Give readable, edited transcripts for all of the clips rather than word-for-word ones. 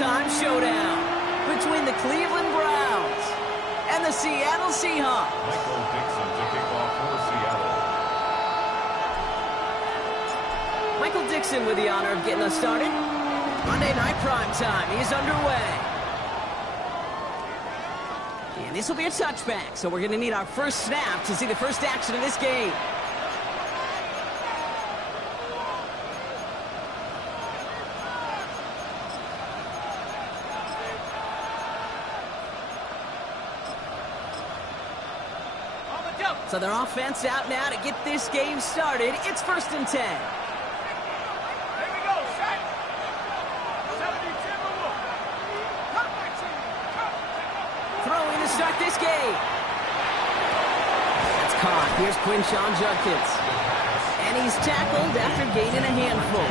primetime showdown between the Cleveland Browns and the Seattle Seahawks. Michael Dixon to kick off for Seattle. Michael Dixon with the honor of getting us started. Monday Night Primetime is underway. And this will be a touchback, so we're going to need our first snap to see the first action of this game. So their offense out now to get this game started. It's 1st and 10. Throwing to start this game. That's caught. Here's Quinshon Judkins. And he's tackled after gaining a handful.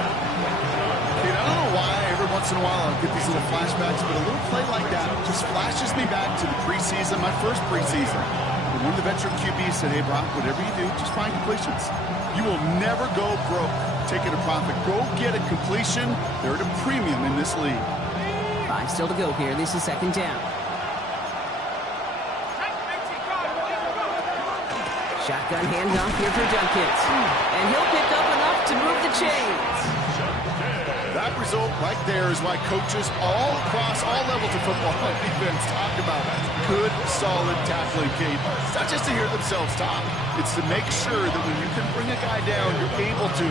Dude, I don't know why every once in a while I'll get these little flashbacks, but a little play like that just flashes me back to the preseason, my first preseason. When the veteran QB said, hey, Brock, whatever you do, just find completions. You will never go broke taking a profit. Go get a completion. They're at a premium in this league. 5 still to go here. This is 2nd down. Shotgun handoff here for Judkins. And he'll pick up enough to move the chains. That result right there is why coaches all across all levels of football defense talk about good, solid tackling, Kate. It's not just to hear themselves talk. It's to make sure that when you can bring a guy down, you're able to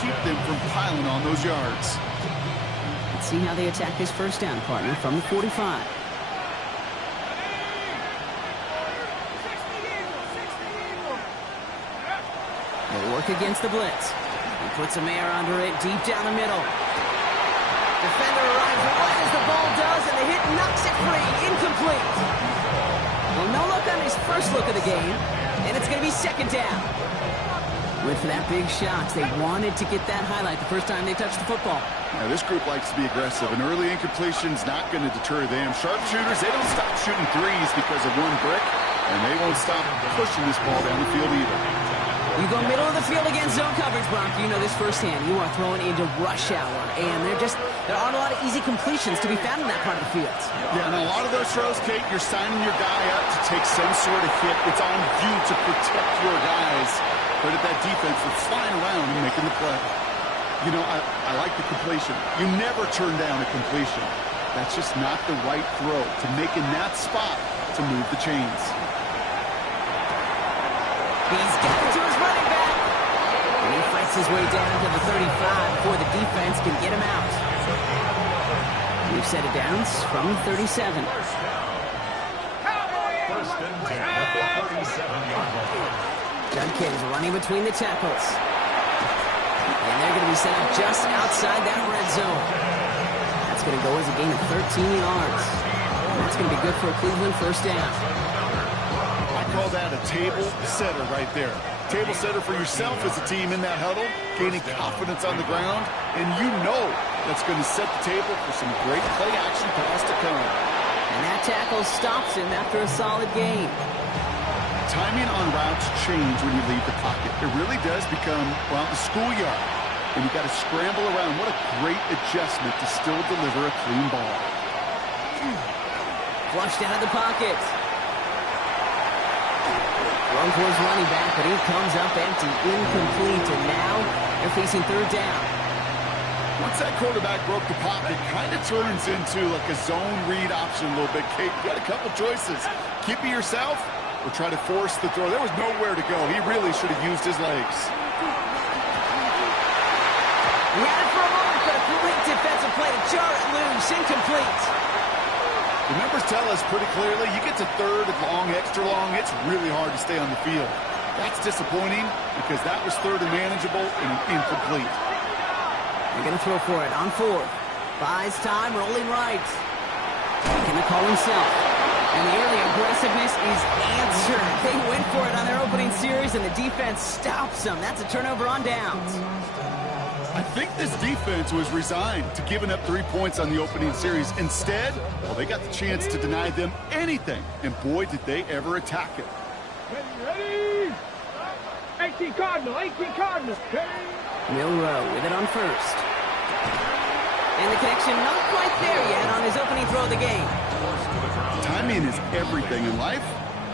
keep them from piling on those yards. Let's see how they attack this first down, partner, from the 45. They work against the blitz. He puts a mare under it deep down the middle. Defender arrives right as the ball does, and the hit knocks it free. Incomplete. Well, no look on his first look of the game, and it's going to be 2nd down. Went for that big shot. They wanted to get that highlight the first time they touched the football. Now, this group likes to be aggressive. An early incompletion's not going to deter them. Sharpshooters, they don't stop shooting threes because of one brick, and they won't stop pushing this ball down the field either. You go middle of the field against zone coverage, Brock. You know this firsthand. You are throwing into rush hour, and there aren't a lot of easy completions to be found in that part of the field. Yeah, and a lot of those throws, Kate, you're signing your guy up to take some sort of hit. It's on you to protect your guys. But at that defense, they're flying around and making the play. You know, I like the completion. You never turn down a completion. That's just not the right throw to make in that spot to move the chains. He's got it to his running back. And he fights his way down to the 35 before the defense can get him out. We've set it down from the 37. 1st and 10 at the 37-yard line. Judkins running between the tackles. And they're going to be set up just outside that red zone. That's going to go as a gain of 13 yards. And that's going to be good for a Cleveland first down. I call that a table setter right there. Table setter for yourself as a team in that huddle, gaining confidence on the ground, and you know that's going to set the table for some great play action pass to come. And that tackle stops him after a solid gain. Timing on routes change when you leave the pocket. It really does become, well, the schoolyard. And you got to scramble around. What a great adjustment to still deliver a clean ball. Flushed out of the pocket. Run towards running back, but he comes up empty, incomplete, and now they're facing 3rd down. Once that quarterback broke the pocket, it kind of turns into like a zone read option a little bit. Kate, you got a couple choices. Keep it yourself or try to force the throw. There was nowhere to go. He really should have used his legs. He had it for a moment, but a great defensive play to jar it loose, incomplete. The numbers tell us pretty clearly, you get to 3rd and long, extra long, it's really hard to stay on the field. That's disappointing because that was 3rd and manageable and incomplete. They're going to throw for it on 4th. Buys time, rolling right. Making the call himself. And the early aggressiveness is answered. They went for it on their opening series, and the defense stops them. That's a turnover on downs. I think this defense was resigned to giving up 3 points on the opening series. Instead, well, they got the chance to deny them anything. And boy, did they ever attack it. Ready? 18 Cardinal, 18 Cardinal. Milroe with it on 1st. And the connection not quite there yet throw the game. Timing is everything in life.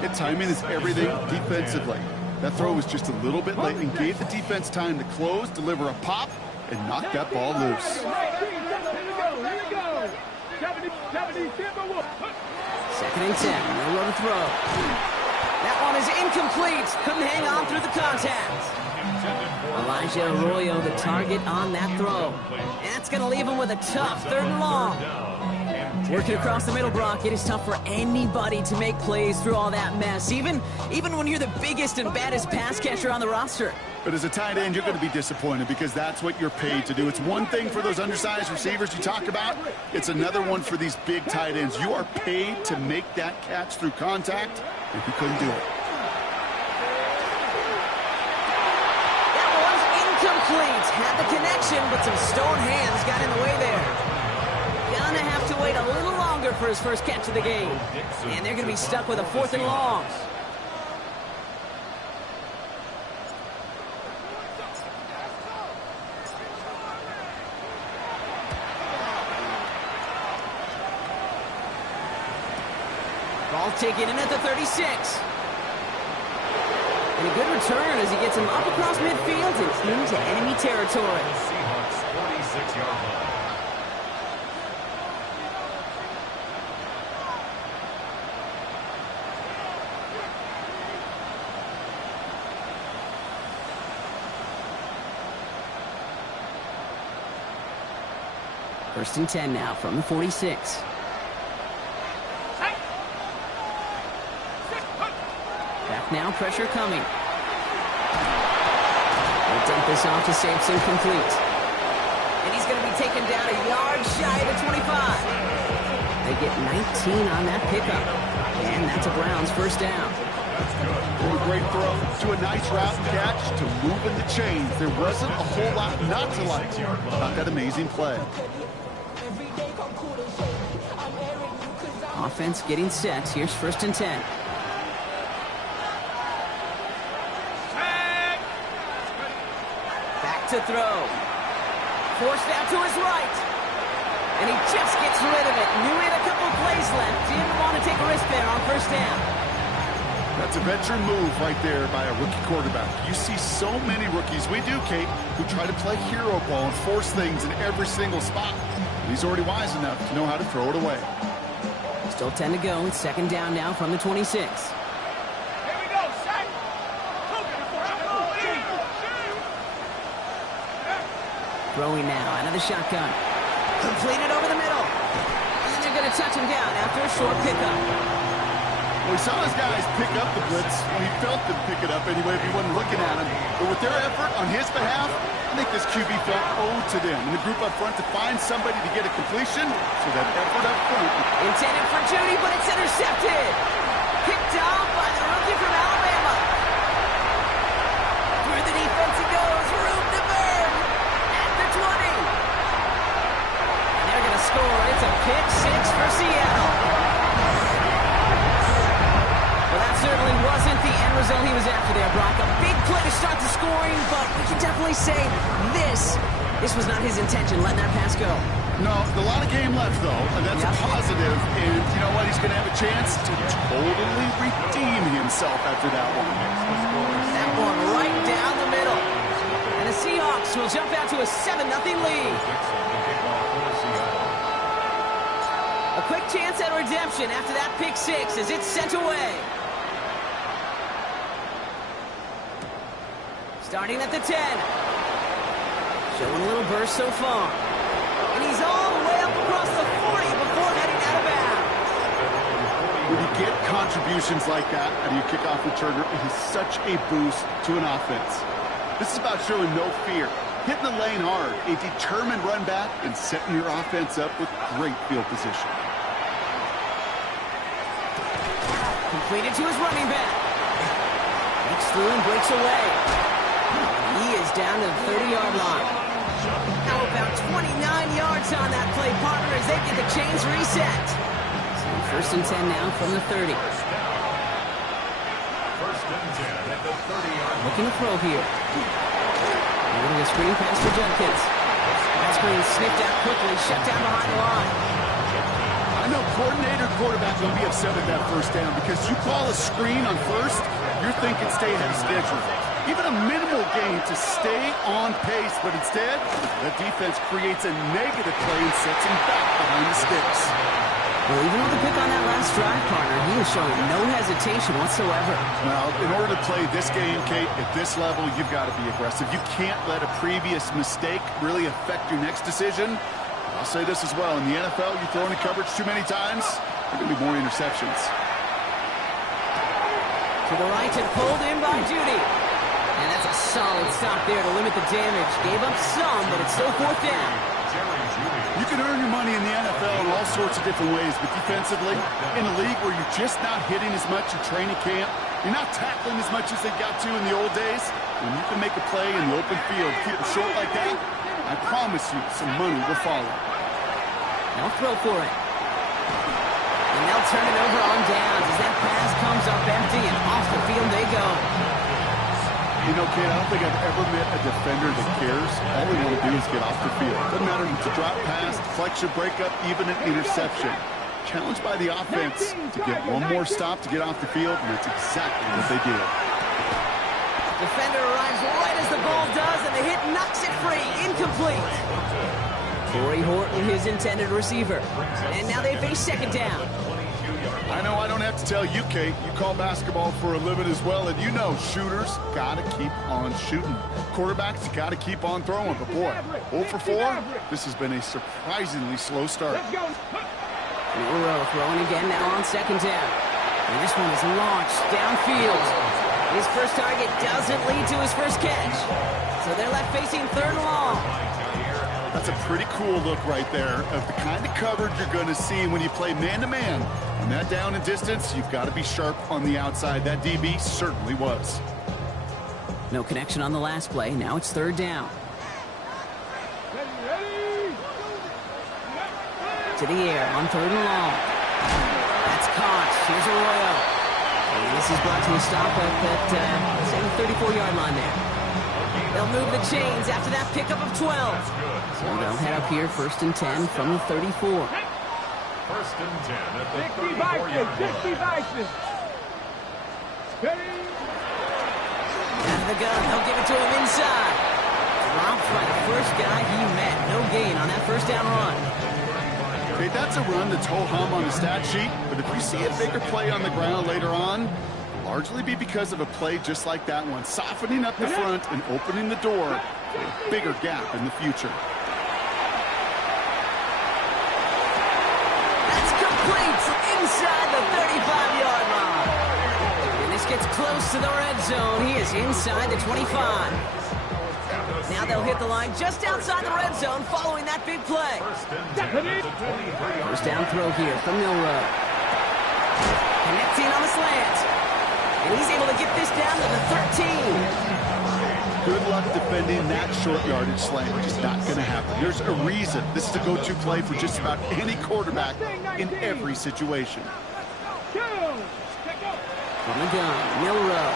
And timing is everything defensively. That throw was just a little bit late and gave the defense time to close, deliver a pop, and knock that ball loose. Second and 10. No to throw. That one is incomplete. Couldn't hang on through the contact. Elijah Arroyo, the target on that throw. And that's going to leave him with a tough 3rd and long. Working across the middle, Brock, it is tough for anybody to make plays through all that mess, even when you're the biggest and baddest pass catcher on the roster. But as a tight end, you're going to be disappointed because that's what you're paid to do. It's one thing for those undersized receivers you talk about. It's another one for these big tight ends. You are paid to make that catch through contact, and he couldn't do it. That one's incomplete. Had the connection, but some stone hands got in the way there. Gonna have to wait a little longer for his first catch of the game. And they're going to be stuck with a 4th and long. Ball taken in at the 36. And a good return as he gets him up across midfield and into enemy territory. Seahawks 46-yard line. First and 10 now from the 46. Back now, pressure coming. They'll dump this off to Sampson, complete. And he's going to be taken down a yard shy of the 25. They get 19 on that pickup. And that's a Browns first down. A great throw to a nice route catch to moving the chains. There wasn't a whole lot not to like about that amazing play. Offense getting set. Here's first and 10. Back to throw. Forced out to his right. And he just gets rid of it. Knew he had a couple plays left. Didn't want to take a risk there on first down. That's a veteran move right there by a rookie quarterback. You see so many rookies, we do, Kate, who try to play hero ball and force things in every single spot. He's already wise enough to know how to throw it away. Still 10 to go. It's second down now from the 26. Here we go, son. Throwing now out of the shotgun. Completed over the middle. And they're going to touch him down after a short pickup. Well, we saw his guys pick up the blitz. We felt them pick it up anyway if he wasn't looking at him. But with their effort on his behalf, I think this QB felt owed to them. And the group up front to find somebody to get a completion, so that effort up front. Intended for Judy, but it's intercepted. Picked off by the rookie from Alabama. Through the defense he goes. Room to burn at the 20. And they're going to score. It's a pick six for Seattle. Well, that certainly wasn't the end result he was after there, Brock. A big play to start the scoring, but we can definitely say this was not his intention, letting that pass go. No, a lot of game left, though, and that's a positive. And you know what? He's going to have a chance to totally redeem himself after that one. That one right down the middle. And the Seahawks will jump out to a 7-0 lead. A quick chance at redemption after that pick six as it's sent away. Starting at the 10. Showing a little burst so far. And he's all the way up across the 40 before heading out of bounds. When you get contributions like that out of your kickoff returner, it is such a boost to an offense. This is about showing no fear, hitting the lane hard, a determined run back, and setting your offense up with great field position. Completed to his running back. Breaks through and breaks away. He is down to the 30-yard line. Now about 29 yards on that play, partner, as they get the chains reset. So first and 10 now from the 30. First and 10 at the 30-yard line. Looking to throw here. Moving a screen pass for Judkins. That screen sniffed out quickly, shut down behind the line. I know quarterback going to be upset with that first down because you call a screen on first, you're thinking stay ahead of schedule. Even a minimal gain to stay on pace, but instead, the defense creates a negative play and sets him back behind the sticks. Well, even with the pick on that last drive, partner, he is showing no hesitation whatsoever. Now, in order to play this game, Kate, at this level, you've got to be aggressive. You can't let a previous mistake really affect your next decision. I'll say this as well. In the NFL, you throw into coverage too many times, there are going to be more interceptions. To the right and pulled in by Judy. And that's a solid stop there to limit the damage. Gave up some, but it's still fourth down. You can earn your money in the NFL in all sorts of different ways, but defensively, in a league where you're just not hitting as much in training camp, you're not tackling as much as they got to in the old days, when you can make a play in the open field, keep it short like that, I promise you some money will follow. They'll throw for it. And they'll turn it over on downs as that pass comes up empty and off the field they go. You know, Kate, I don't think I've ever met a defender that cares. All they want to do is get off the field. Doesn't matter if it's a drop pass, deflection, breakup, even an interception. Challenged by the offense to get one more stop to get off the field, and that's exactly what they did. Defender arrives right as the ball does, and the hit knocks it free. Incomplete. Corey Horton, his intended receiver. And now they face second down. I know I don't have to tell you, Kate. You call basketball for a living as well, and you know shooters got to keep on shooting. Quarterbacks got to keep on throwing. But, boy, 0 for 4, this has been a surprisingly slow start. Milroe throwing again now on second down. And this one is launched downfield. His first target doesn't lead to his first catch. So they're left facing third and long. That's a pretty cool look right there of the kind of coverage you're going to see when you play man-to-man. On that down and distance, you've got to be sharp on the outside. That DB certainly was. No connection on the last play. Now it's third down. To the air on third and long. That's caught. Here's Arroyo. And this is brought to a stop at that 34-yard line there. They'll move the chains after that pickup of 12. So they'll head up here first and 10 from the 34. First and 10 at the 60 34-yard Vices, 60 line. Vices. Ready? Out of the gun, they'll give it to him inside. Dropped by the first guy he met. No gain on that first down run. Okay, that's a run that's ho-hum on the stat sheet, but if you see a bigger play on the ground later on, largely be because of a play just like that one, softening up the front and opening the door for a bigger gap in the future. That's complete inside the 35-yard line. And this gets close to the red zone. He is inside the 25. Now they'll hit the line just outside the red zone following that big play. First down throw here from Milroe. Connecting on the slant. And he's able to get this down to the 13. Good luck defending that short yardage slant. It's not going to happen. There's a reason. This is a go-to play for just about any quarterback in every situation. From the gun, Milroe.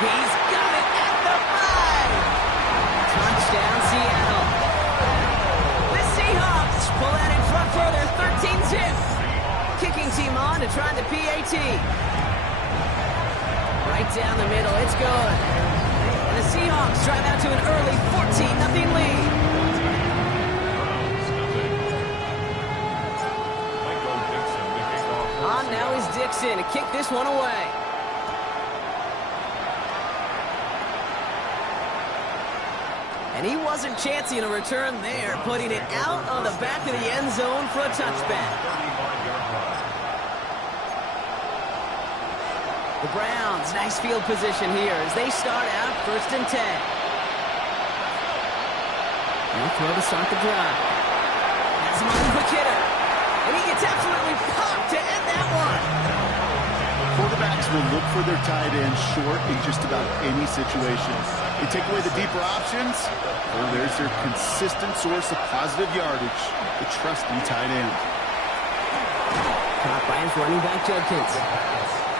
He's got it at the 5. Touchdown, Seattle. The Seahawks pull that in front for their 13-zip. Kicking team on to try the PAT. Right down the middle, it's good. And the Seahawks drive out to an early 14-0 lead. On now is Dixon to kick this one away. And he wasn't chancing a return there, putting it out on the back of the end zone for a touchback. The Browns, nice field position here as they start out first and 10. They'll throw to start the drive. That's him on the quick hitter. And he gets absolutely popped to end that one. Quarterbacks will look for their tight end short in just about any situation. They take away the deeper options, well, there's their consistent source of positive yardage, the trusty tight end. Caught by his running back, Judkins.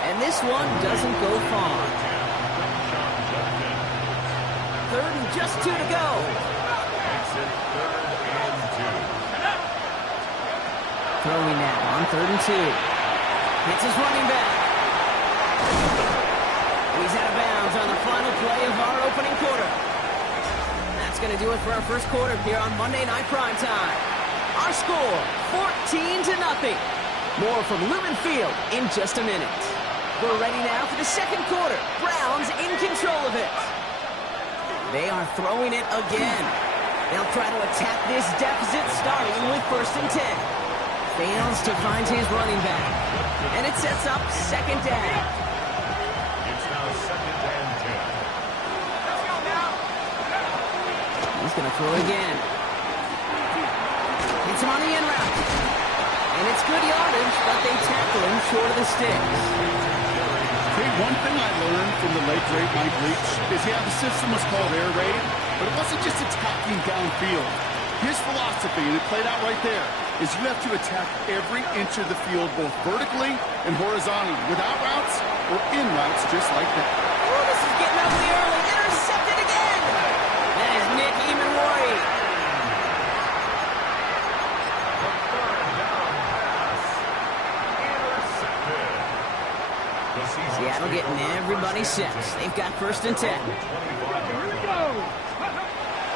And this one doesn't go far. Third and just 2 to go. Throwing now on 3rd and 2. Hits his running back. He's out of bounds on the final play of our opening quarter. That's going to do it for our first quarter here on Monday Night Primetime. Our score, 14-0. More from Lumen Field in just a minute. We're ready now for the second quarter. Browns in control of it. They are throwing it again. They'll try to attack this deficit starting with 1st and 10. Fails to find his running back. And it sets up 2nd down. It's now 2nd and 10. Let's go now. He's going to throw again. Hits him on the in route. And it's good yardage, but they tackle him short of the sticks. Okay, one thing I learned from the late great Mike Leach is, the system was called air raid, but it wasn't just attacking downfield. His philosophy, and it played out right there, is you have to attack every inch of the field, both vertically and horizontally, without routes or in routes, just like that. Oh, this is getting ugly early. Intercepted again. That is Nick Emanwari. Seattle getting everybody set. They've got 1st and 10.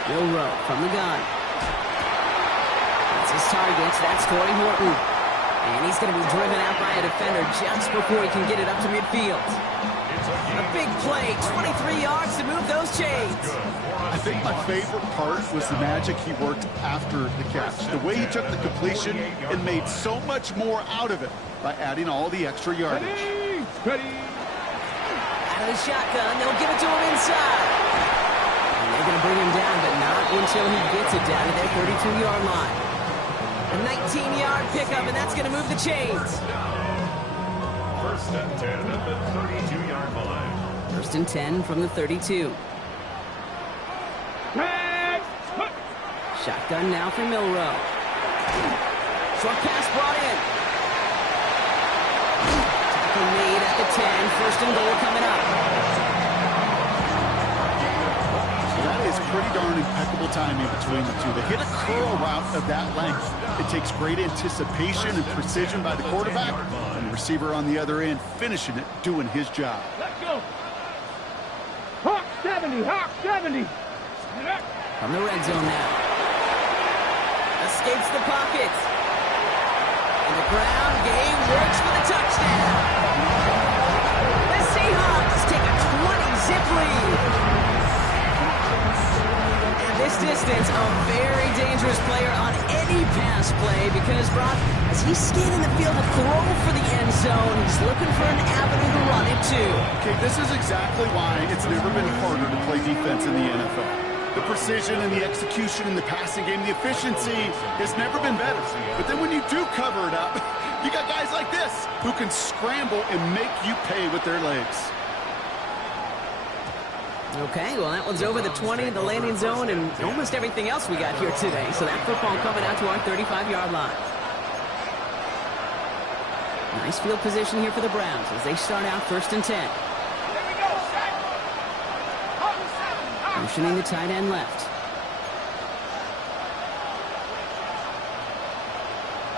Bill Rowe from the gun. That's his target. That's Corey Horton. And he's going to be driven out by a defender just before he can get it up to midfield. A big play, 23 yards to move those chains. I think my favorite part was the magic he worked after the catch. The way he took the completion and made so much more out of it by adding all the extra yardage. Ready. Out of the shotgun, they'll give it to him inside. And they're going to bring him down, but not until he gets it down to their 32-yard line. A 19-yard pickup, and that's going to move the chains. 1st and 10 at the 32-yard line. 1st and 10 from the 32. Shotgun now for Milroe. Short pass brought in. Tackle made at the 10. 1st and goal coming up. That is pretty darn impeccable timing between the two. They hit a curl route of that length. It takes great anticipation and precision by the quarterback, and the receiver on the other end finishing it, doing his job. Let's go. Hawk 70. Hawk 70. From the red zone now. Escapes the pocket. And the ground game works for the touchdown. The Seahawks take a 20-zip lead. And this distance, a very dangerous player on any pass play because, Brock, as he's scanning the field to throw for the end zone, he's looking for an avenue to run it to. Okay, this is exactly why it's never been harder to play defense in the NFL. The precision and the execution in the passing game, the efficiency has never been better. But then when you do cover it up, you got guys like this who can scramble and make you pay with their legs. Okay, well, that one's over the 20, the landing zone, and almost everything else we got here today. So that football coming out to our 35-yard line. Nice field position here for the Browns as they start out 1st and 10. Here we go, set. Motioning the tight end left.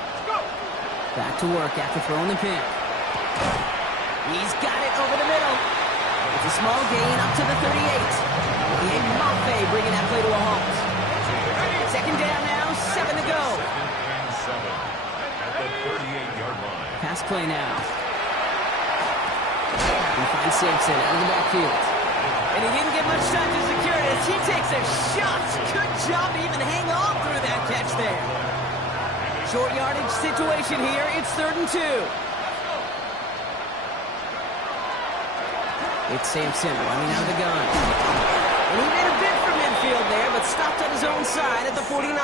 Let's go. Back to work after throwing the pick. He's got it over the middle. It's a small gain up to the 38. Olivier Mafe bringing that play to a halt. 2nd down now, 7 to go. 2nd and 7 at the 38-yard line. Pass play now. He finds Sampson out of the backfield. And he didn't get much time to secure it as he takes a shot. Good job to even hang on through that catch there. Short yardage situation here. It's 3rd and 2. It's Sampson running out of the gun. And he made a bid for midfield there, but stopped on his own side at the 49.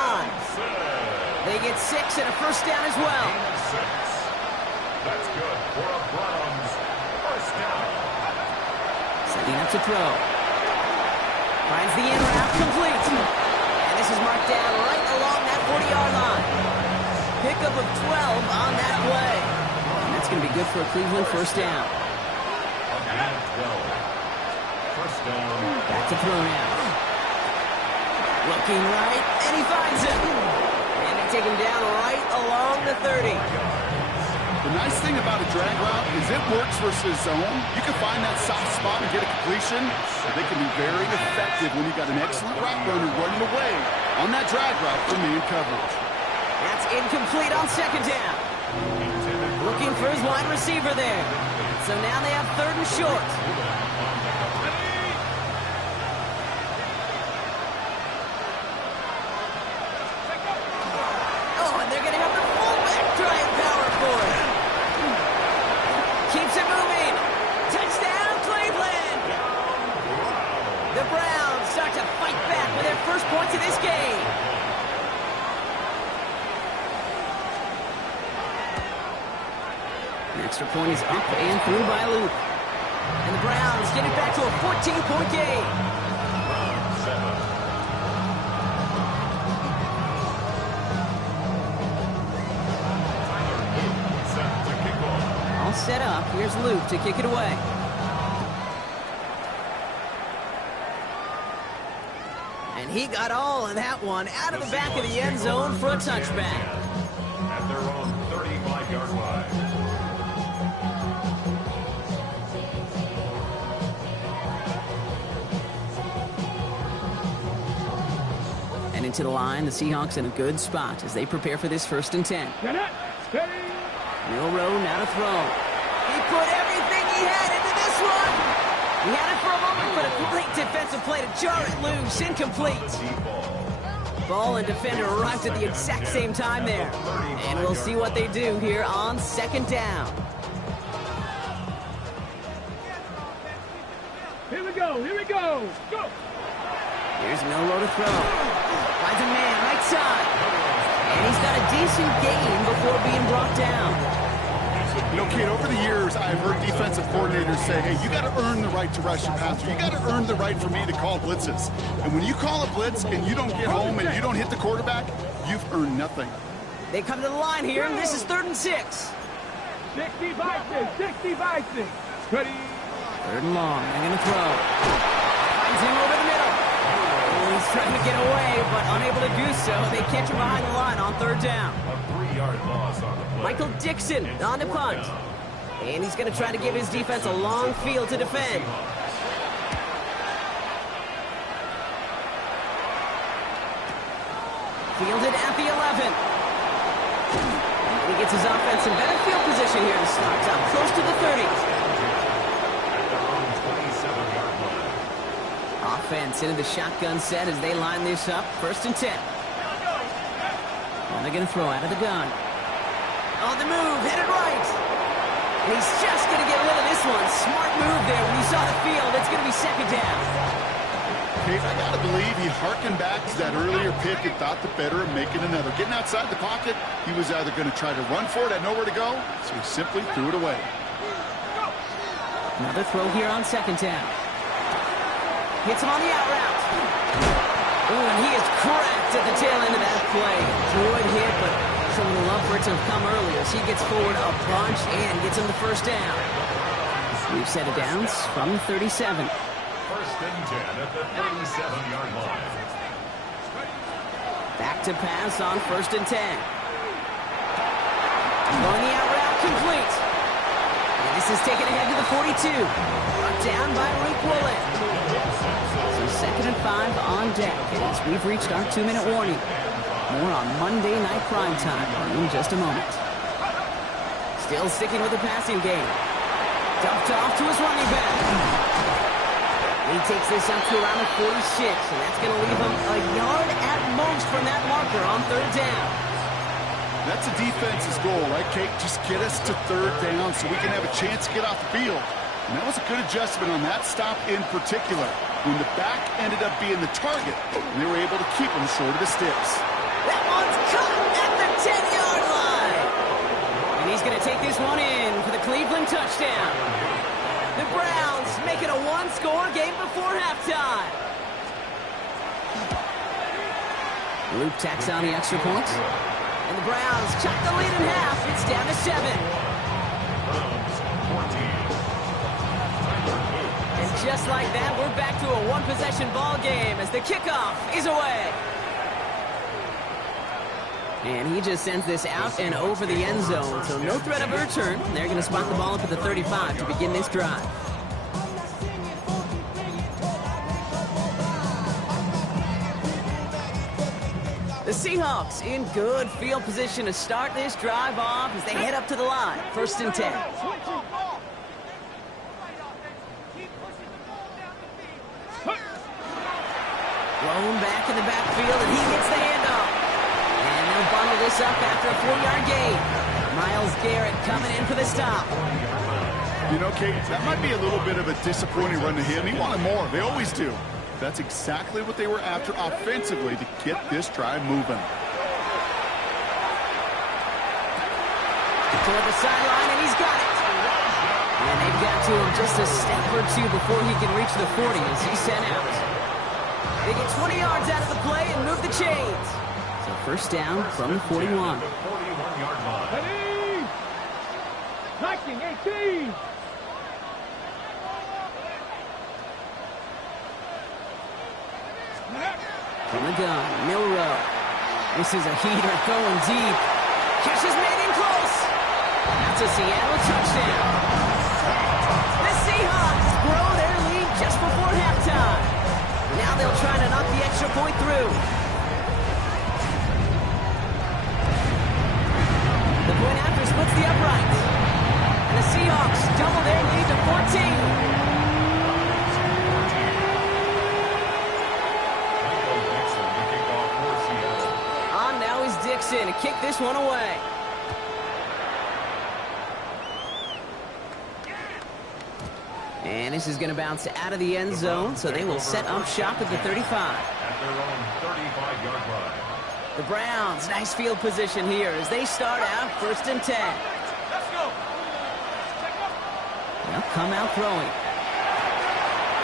They get 6 and a 1st down as well. 6. That's good for a Browns 1st down. Setting up to throw. Finds the in route, complete. And this is marked down right along that 40-yard line. Pickup of 12 on that play. And that's going to be good for a Cleveland 1st down. Again, 12. 1st down. Back to throw now. Looking right, and he finds it. And They take him down right along the 30. The nice thing about a drag route is it works versus zone. You can find that soft spot and get a completion. They can be very effective when you got an excellent route runner running away on that drag route from man coverage. That's incomplete on second down. Looking for his wide receiver there. So now they have third and short. Oh, and they're going to have the fullback trying power for it. Keeps it moving. Touchdown, Cleveland. The Browns start to fight back with their first points of this game. An extra point is up and through by Luke. And the Browns get it back to a 14-point game. All set up. Here's Luke to kick it away. And he got all of that one out of the back of the end zone for a touchback. At their own 35-yard line. And into the line, the Seahawks in a good spot as they prepare for this 1st and 10. Milroe now to throw. He put everything he had into this one. He had it for a moment, but a great defensive play to jar it loose. Incomplete. Ball and defender arrived at the exact same time there. And we'll see what they do here on 2nd down. Here we go. Go. Here's Milroe to throw. Finds a man right side. And he's got a decent gain before being brought down. You know, Kate, over the years, I've heard defensive coordinators say, hey, you got to earn the right to rush your passer. You got to earn the right for me to call blitzes. And when you call a blitz and you don't get home and you don't hit the quarterback, you've earned nothing. They come to the line here, and this is 3rd and 6. 60 by 6. Ready. 3rd and long. They're going to throw. Finds him over the middle. Oh, he's trying to get away, but unable to do so. They catch him behind the line on 3rd down. A 3-yard loss on the play. Michael Dixon on the punt. And he's going to try to give his defense a long field to defend. Fielded at the 11. And he gets his offense in better field position here to start. Up close to the 30. At their own 27-yard line. Offense into the shotgun set as they line this up. 1st and 10. And they're going to throw out of the gun. On the move, headed right. And he's just going to get rid of this one. Smart move there when he saw the field. It's going to be 2nd down. Case, I got to believe he harkened back to that earlier pick and thought the better of making another. Getting outside the pocket, he was either going to try to run for it, had nowhere to go, so he simply threw it away. Another throw here on 2nd down. Hits him on the out route. Oh, and he is cracked at the tail end of that play. Good hit, but some would love for it to have come earlier. So he gets forward a bunch and gets him the 1st down. We've set it downs from the 37. 1st and 10 at the 37-yard line. Back to pass on 1st and 10. Going the out route, complete. And this is taken ahead to the 42. Brought down by Luke Woolen. So 2nd and 5 on deck as we've reached our 2-minute warning. More on Monday Night Primetime in just a moment. Still sticking with the passing game. Dumped off to his running back. He takes this up to around the 46, and that's going to leave him a yard at most from that marker on 3rd down. That's a defense's goal, right, Kate? Just get us to 3rd down so we can have a chance to get off the field. And that was a good adjustment on that stop in particular, when the back ended up being the target, and they were able to keep him short of the sticks. That one's caught at the 10-yard line. And he's going to take this one in for the Cleveland touchdown. The Browns make it a one-score game before halftime. Luke tacks on the extra point. And the Browns cut the lead in half. It's down to 7. And just like that, we're back to a one-possession ball game as the kickoff is away. And he just sends this out and over the end zone, so no threat of a return. They're going to spot the ball up at the 35 to begin this drive. The Seahawks in good field position to start this drive off as they head up to the line. 1st and 10. Thrown back in the backfield, and he gets the handoff. And they'll bundle this up after a 4-yard gain. Myles Garrett coming in for the stop. You know, Kate, that might be a little bit of a disappointing run to him. He wanted more. They always do. That's exactly what they were after offensively to get this drive moving. Toward the sideline, and he's got it. And they've got to him just a step or two before he can reach the 40 as he's sent out. They get 20 yards out of the play and move the chains. So 1st down from the 41. 41-yard line. Ready? Knocking 18. From the gun, Milrow. This is a heater going deep. Catch is made in close. That's a Seattle touchdown. The Seahawks grow their lead just before halftime. Now they'll try to knock the extra point through. The point after splits the uprights. And the Seahawks double their lead to 14. On now is Dixon to kick this one away. And this is going to bounce out of the end zone, so they will set up shop at the 35. At their own 35-yard line. The Browns, nice field position here as they start out 1st and 10. Let's go. They'll come out throwing.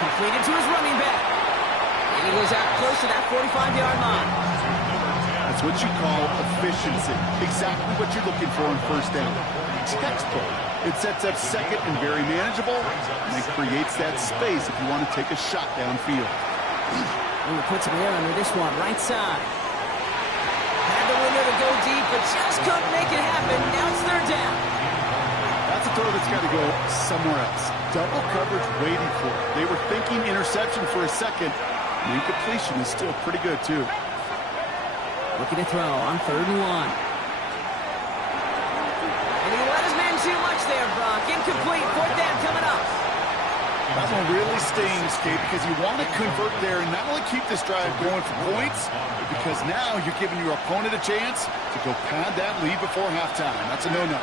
Completed to his running back. And he goes out close to that 45-yard line. That's what you call efficiency. Exactly what you're looking for in 1st down. Textbook. It sets up 2nd and very manageable, and it creates that space if you want to take a shot downfield. And he puts him there under this one, right side. Had the window to go deep, but just couldn't make it happen. Now it's 3rd down. That's a throw that's got to go somewhere else. Double coverage waiting for it. They were thinking interception for a second. The incompletion is still pretty good, too. Looking to throw on 3rd and 1. And he let his man too much there, Brock. Incomplete. 4th down coming up. That one really stings, Kate, because you want to convert there and not only keep this drive going for points, but because now you're giving your opponent a chance to go pad that lead before halftime. That's a no-no.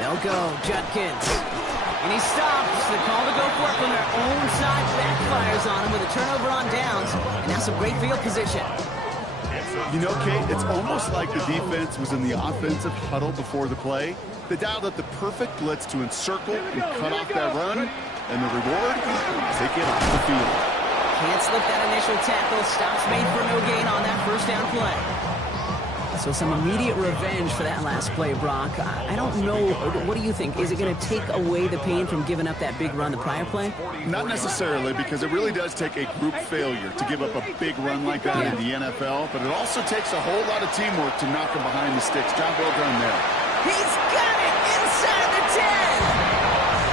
They'll go. Judkins. And he stops. The call to go for it from their own side backfires on him with a turnover on downs. And now some great field position. You know, Kate, it's almost like the defense was in the offensive huddle before the play. They dialed up the perfect blitz to encircle and cut off that run. And the reward is they get off the field. Can't slip that initial tackle. Stops made for no gain on that 1st down play. So some immediate revenge for that last play, Brock. I don't know. What do you think? Is it going to take away the pain from giving up that big run the prior play? Not necessarily, because it really does take a group failure to give up a big run like that in the NFL. But it also takes a whole lot of teamwork to knock them behind the sticks. Job well done there. He's got it inside the 10.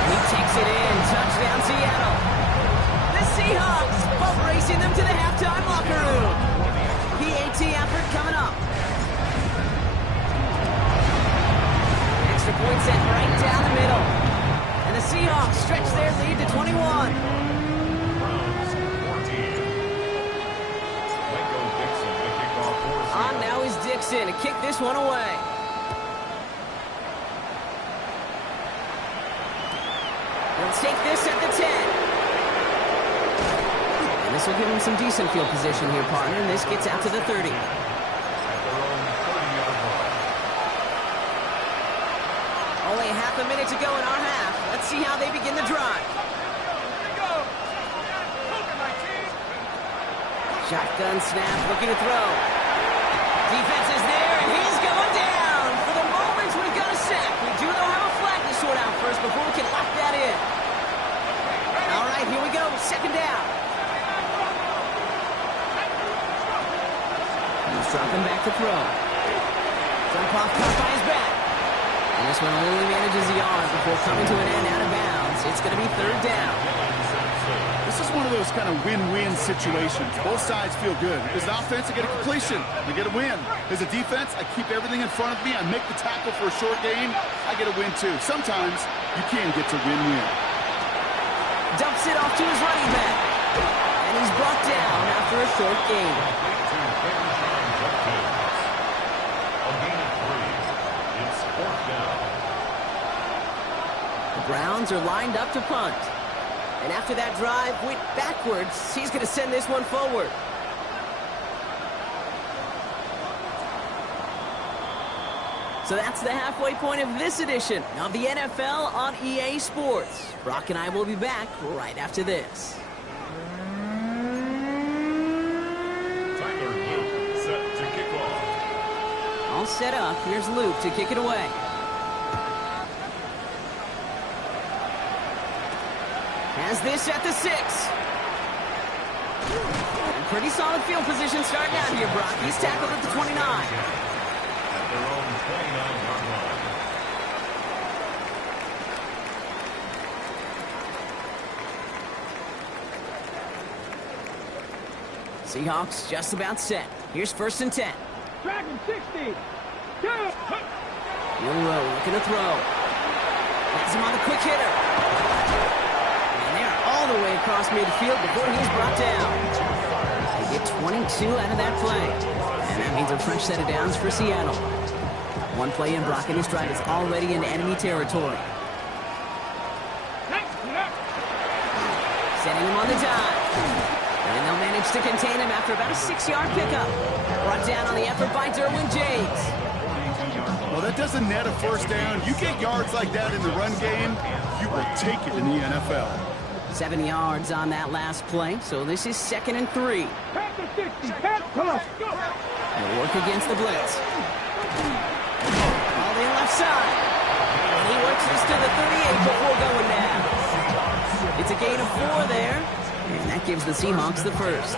He takes it in. Touchdown, Seattle. The Seahawks both racing them to the halftime locker room. PAT effort coming up. Extra point set right down the middle. And the Seahawks stretch their lead to 21. Browns 14. Waco Dixon to kick off for Seattle. On now is Dixon to kick this one away. They'll take this at the 10. And this will give him some decent field position here, partner. And this gets out to the 30. At their own 30-yard line. Only half a minute to go in our half. Let's see how they begin the drive. Shotgun snap, looking to throw. Defense is there, and he's going down. For the moment, we've got a sack. We do, though, have a flag to sort out first before we can lock that in. All right, here we go. 2nd down. to throw. Dump off caught by his back. And this one only manages the yard before coming to an end out of bounds. It's going to be third down. This is one of those kind of win-win situations. Both sides feel good. As an offense, I get a completion. I get a win. As a defense, I keep everything in front of me. I make the tackle for a short gain. I get a win, too. Sometimes you can get to win-win. Dumps it off to his running back. And he's brought down after a short gain. The Browns are lined up to punt. And after that drive went backwards, he's going to send this one forward. So that's the halfway point of this edition of the NFL on EA Sports. Brock and I will be back right after this. Tyler Luke set to kick off. All set up. Here's Luke to kick it away. Has this at the 6. And pretty solid field position starting out here, Brock. He's tackled at the 29. At their own 29-yard line. Seahawks just about set. Here's 1st and 10. Dragon 60. Milroe looking to throw. Has him on the quick hitter. And they're all the way across midfield before he's brought down. They get 22 out of that play. And that means a fresh set of downs for Seattle. One play in, Brock, and his drive is already in enemy territory. Setting him on the dive. And they'll manage to contain him after about a 6-yard pickup. Brought down on the effort by Derwin James. Well, that doesn't net a first down. You get yards like that in the run game, you will take it in the NFL. 7 yards on that last play, so this is 2nd and 3. Panther 60. Panther. They'll work against the blitz. All the left side. And he works this to the 38 before going down. It's a gain of 4 there. And that gives the Seahawks the first.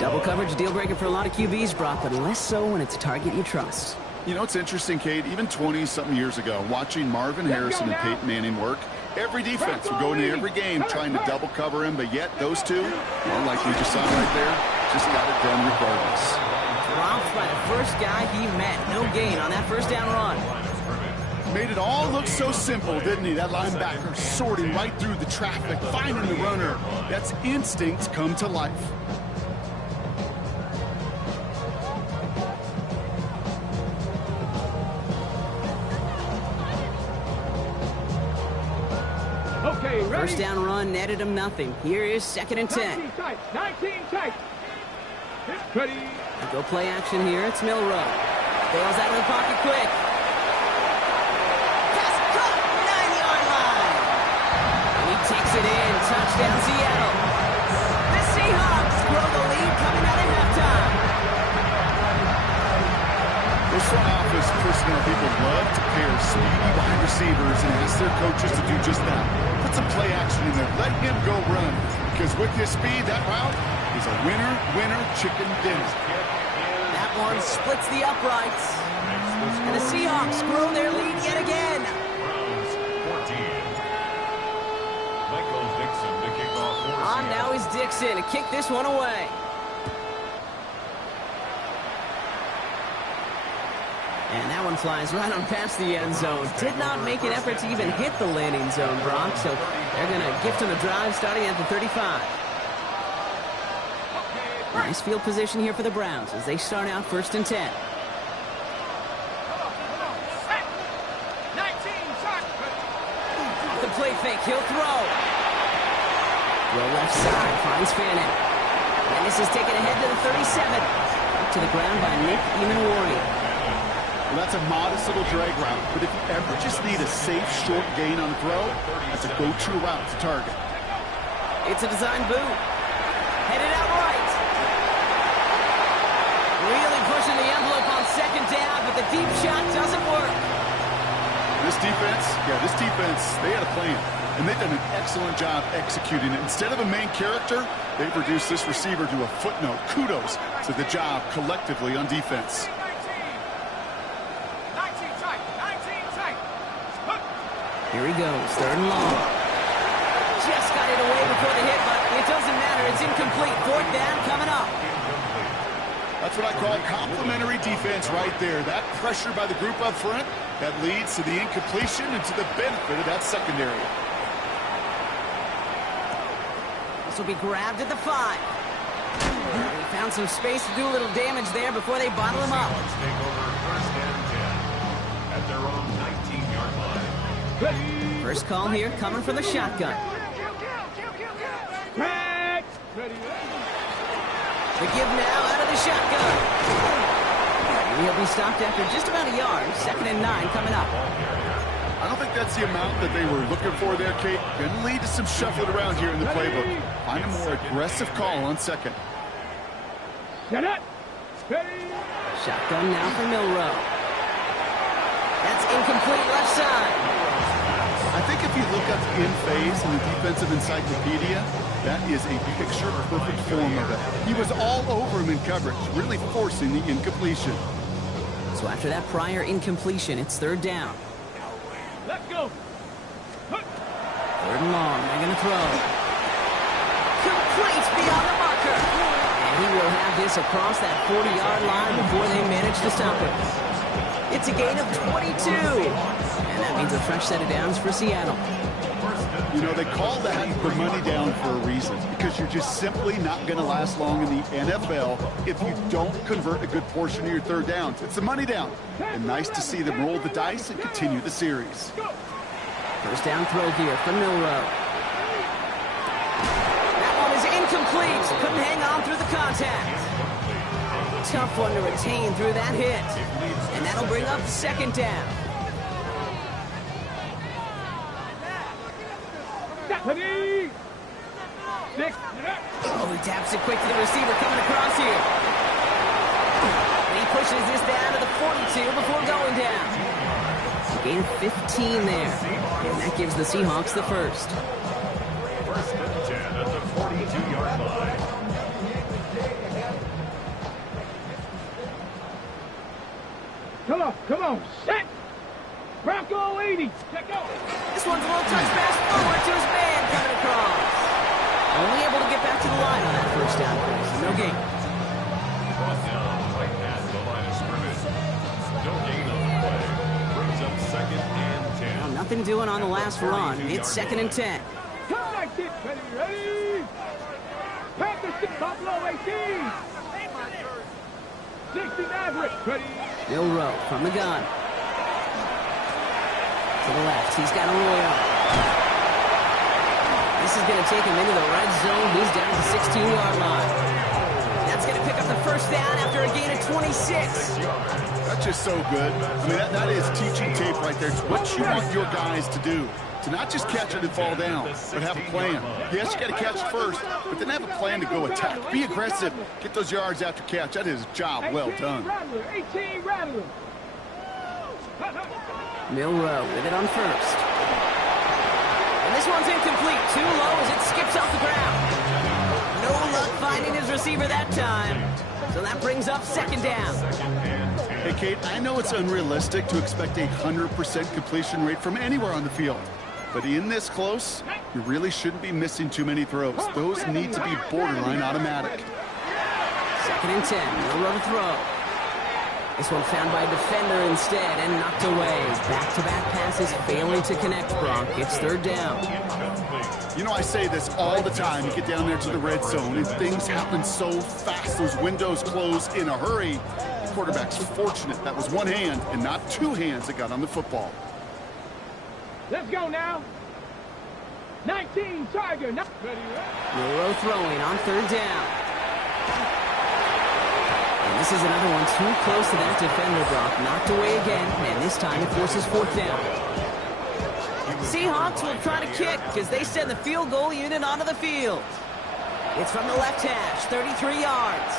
Double coverage, deal breaker for a lot of QBs, Brock, but less so when it's a target you trust. You know, it's interesting, Kate, even 20-something years ago, watching Marvin Harrison and Peyton Manning work, every defense would go into every game trying to double cover him, but yet those two, well, like we just saw right there, just got it done regardless. Dropped by the first guy he met. No gain on that first down run. Made it all look so simple, didn't he? That linebacker sorting right through the traffic, finding the runner. That's instinct come to life. Okay, ready? First down run netted him nothing. Here is 2nd and 10. 19 tight. 19 tight. Ready. Go play action here. It's Milroe. Bails out of the pocket quick. Pass caught. 9-yard line. And he takes it in. Touchdown Seattle. The Seahawks grow the lead coming out of halftime. Those front office personnel people love to pair speedy wide receivers and ask their coaches to do just that. Put some play action in there. Let him go run. Because with his speed, that route is a winner, winner, chicken dinner. That one splits the uprights. And the Seahawks grow their lead yet again. Browns 14. Michael Dixon to kick off for On Seattle. now is Dixon to kick this one away. And that one flies right on past the end zone. Did not make an effort to even hit the landing zone, Brock. So they're going to gift him a drive starting at the 35. Nice field position here for the Browns as they start out 1st and 10. The play fake, he'll throw. Throw left side, finds Fannin. And this is taken ahead to the 37. Up to the ground by Nick Emanwari. Well, that's a modest little drag route, but if you ever just need a safe, short gain on throw, that's a go-to route to target. It's a design boot. Headed out right. Really pushing the envelope on 2nd down, but the deep shot doesn't work. This defense, they had a plan. And they've done an excellent job executing it. Instead of a main character, they've reduced this receiver to a footnote. Kudos to the job collectively on defense. 19 tight. Here he goes, 3rd and long. Just got it away before the hit, but it doesn't matter. It's incomplete. 4th down coming up. That's what I call complimentary defense right there. That pressure by the group up front, that leads to the incompletion and to the benefit of that secondary. This will be grabbed at the 5. He found some space to do a little damage there before they bottle him up. Let's take over 1st and 10 at their own 19-yard line. First call here coming from the shotgun. The give now out of the shotgun. He'll be stopped after just about a yard. 2nd and 9 coming up. I don't think that's the amount that they were looking for there, Kate. Going to lead to some shuffling around here in the playbook. Find a more aggressive call on 2nd. Shotgun now for Milroe. That's incomplete left side. I think if you look up in phase in the defensive encyclopedia, that is a picture-perfect form of it. He was all over him in coverage, really forcing the incompletion. So after that prior incompletion, it's 3rd down. Let's go. 3rd and long, they're going to throw. Complete beyond the marker. And he will have this across that 40-yard line before they manage to stop it. It's a gain of 22. And that means a fresh set of downs for Seattle. You know, they call that the money down for a reason, because you're just simply not going to last long in the NFL if you don't convert a good portion of your 3rd downs. It's the money down. And nice to see them roll the dice and continue the series. First down throw here from Milroe. That one is incomplete. Couldn't hang on through the contact. Tough one to retain through that hit. And that'll bring up 2nd down. Oh, he taps it quick to the receiver coming across here. He pushes this down to the 42 before going down. Gain of 15 there. And that gives the Seahawks the first. 1st and 10 at the 42-yard line. Come on, set! Bronco 80, check out! This one's a little touch pass forward to his man coming across. Only able to get back to the line on that 1st down play, so no gain. Brought down right at the line of scrimmage. No gain on the play. Brings up 2nd and 10. Well, nothing doing on the last run. It's 2nd and 10. Come like this, ready? Panthers 6, Buffalo 18! 60 Maverick, ready? Milroe from the gun. To the left, he's got Arroyo. This is going to take him into the red zone. He's down to the 16-yard line. That's going to pick up the 1st down after a gain of 26. That's just so good. I mean, that is teaching tape right there. It's what you want your guys to do. To not just catch it and fall down, but have a plan. Yes, you got to catch it first, but then have a plan to go attack. Be aggressive. Get those yards after catch. That is a job well done. 18 Rattler. Milroe with it on 1st. And this one's incomplete. Too low as it skips off the ground. No luck finding his receiver that time. So that brings up 2nd down. Hey, Kate, I know it's unrealistic to expect a 100% completion rate from anywhere on the field. But in this close, you really shouldn't be missing too many throws. Those need to be borderline automatic. 2nd and 10. Milroe to throw. This one found by a defender instead and knocked away. Back-to-back passes failing to connect, Gronk. It's 3rd down. You know, I say this all the time. You get down there to the red zone, and things happen so fast. Those windows close in a hurry. The quarterback's fortunate that was one hand and not 2 hands that got on the football. Let's go now. 19 Tiger. Milroe throwing on 3rd down. And this is another one too close to that defender, Brock. Knocked away again, and this time it forces 4th down. Seahawks will try to kick as they send the field goal unit onto the field. It's from the left hash, 33 yards.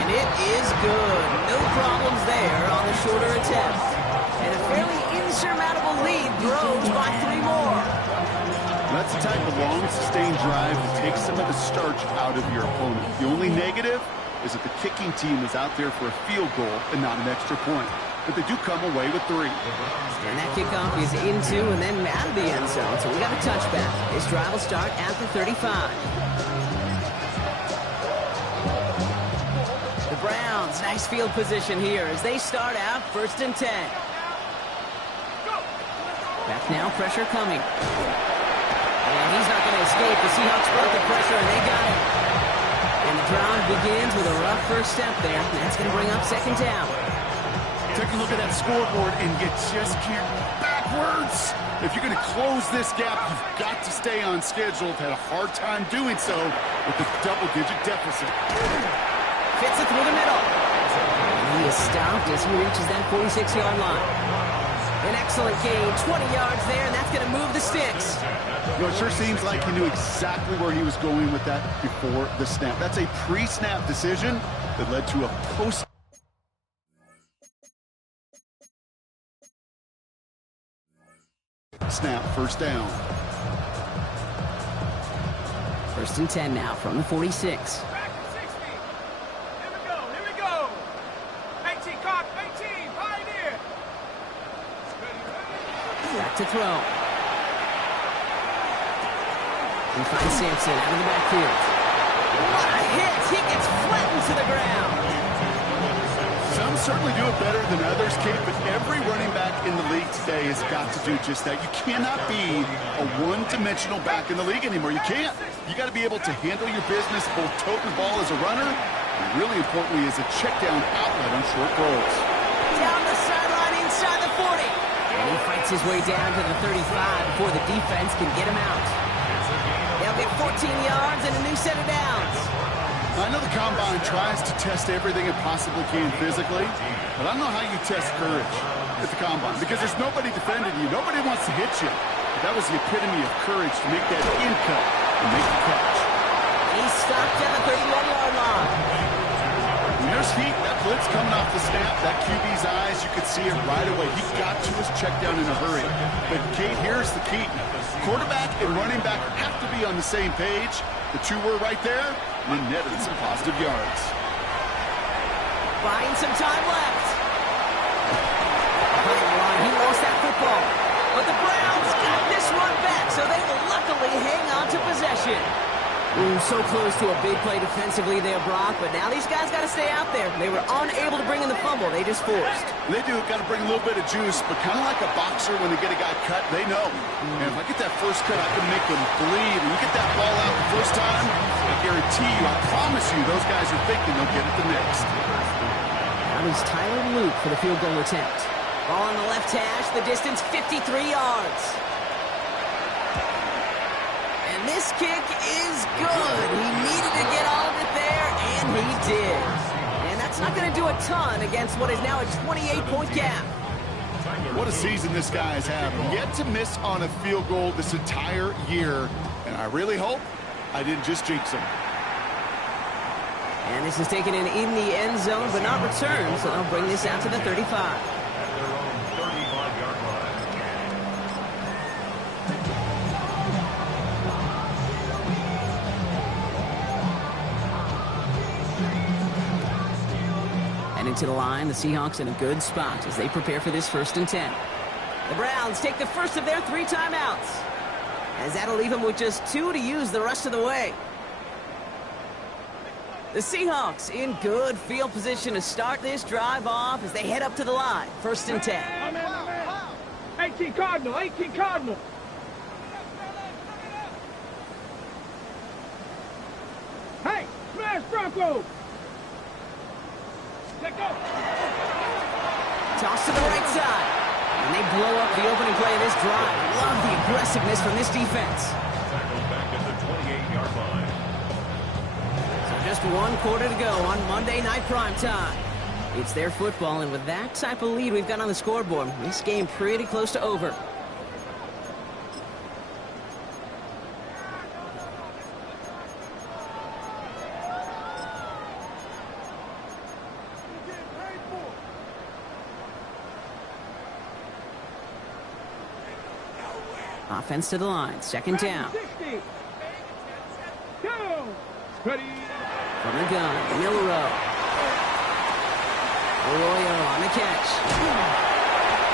And it is good. No problems there on the shorter attempt. And a fairly insurmountable lead That's the type of long, sustained drive that takes some of the starch out of your opponent. The only negative is that the kicking team is out there for a field goal and not an extra point. But they do come away with 3. And that kickoff is into and then out of the end zone, so we got a touchback. This drive will start at the 35. The Browns, nice field position here as they start out 1st and 10. Back now, pressure coming. And he's not going to escape. The Seahawks brought the pressure, and they got him. And the drive begins with a rough first step there. That's going to bring up 2nd down. Take a look at that scoreboard, and you just can't backwards. If you're going to close this gap, you've got to stay on schedule. Had a hard time doing so with the double-digit deficit. Fits it through the middle. And he is stopped as he reaches that 46-yard line. An excellent gain, 20 yards there, and that's going to move the sticks. You know, it sure seems like he knew exactly where he was going with that before the snap. That's a pre-snap decision that led to a post. Snap, 1st down. 1st and 10 now from the 46. Back to 60. Here we go. 18, Cox, 18, Pioneer. Back to throw. He finds Sampson out of the backfield. What a hit! He gets flattened to the ground. Some certainly do it better than others, Kate, but every running back in the league today has got to do just that. You cannot be a one-dimensional back in the league anymore. You can't. You got to be able to handle your business, both tote the ball as a runner, and really importantly as a check-down outlet on short throws. Down the sideline inside the 40. And he fights his way down to the 35 before the defense can get him out. They'll get 14 yards and a new set of downs. I know the Combine tries to test everything it possibly can physically, but I don't know how you test courage at the Combine because there's nobody defending you. Nobody wants to hit you. But that was the epitome of courage to make that in cut and make the catch. He's stopped at the 31-yard line. When there's heat, that blitz coming off the snap, that QB's eyes, you could see it right away. He got to his check down in a hurry. But, Kate, here's the key. Quarterback and running back have to be on the same page. The two were right there, and then netted some positive yards. Buying some time left. Behind the line, he lost that football. But the Browns got this one back, so they will luckily hang on to possession. Ooh, so close to a big play defensively there, Brock, but now these guys got to stay out there. They were unable to bring in the fumble. They just forced. They do. Got to bring a little bit of juice, but kind of like a boxer when they get a guy cut, they know. And if I get that first cut, I can make them bleed. And you get that ball out the first time, I guarantee you, I promise you, those guys are thinking they'll get it the next. Now is Tyler Luke for the field goal attempt. Ball on the left hash, the distance 53 yards. And this kick is good. He needed to get all of it there, and he did. And that's not going to do a ton against what is now a 28-point gap. What a season this guy is having. Yet to miss on a field goal this entire year. And I really hope I didn't just jinx him. And this is taken in the end zone, but not returned, so they'll bring this out to the 35. At their own 35-yard line. And into the line, the Seahawks in a good spot as they prepare for this 1st and 10. The Browns take the first of their 3 timeouts, as that'll leave them with just 2 to use the rest of the way. The Seahawks in good field position to start this drive off as they head up to the line. 1st and 10. 18 Cardinal, 18 Cardinal. Hey, smash Bronco. Let go. Toss to the right side. And they blow up the opening play of this drive. Love the aggressiveness from this defense. Tackled back at the 28-yard line. So just 1 quarter to go on Monday Night Primetime. It's their football, and with that type of lead we've got on the scoreboard, this game pretty close to over. Offense to the line. Second down. 60. Go. Ready. From the gun, Milrow. Arroyo on the catch.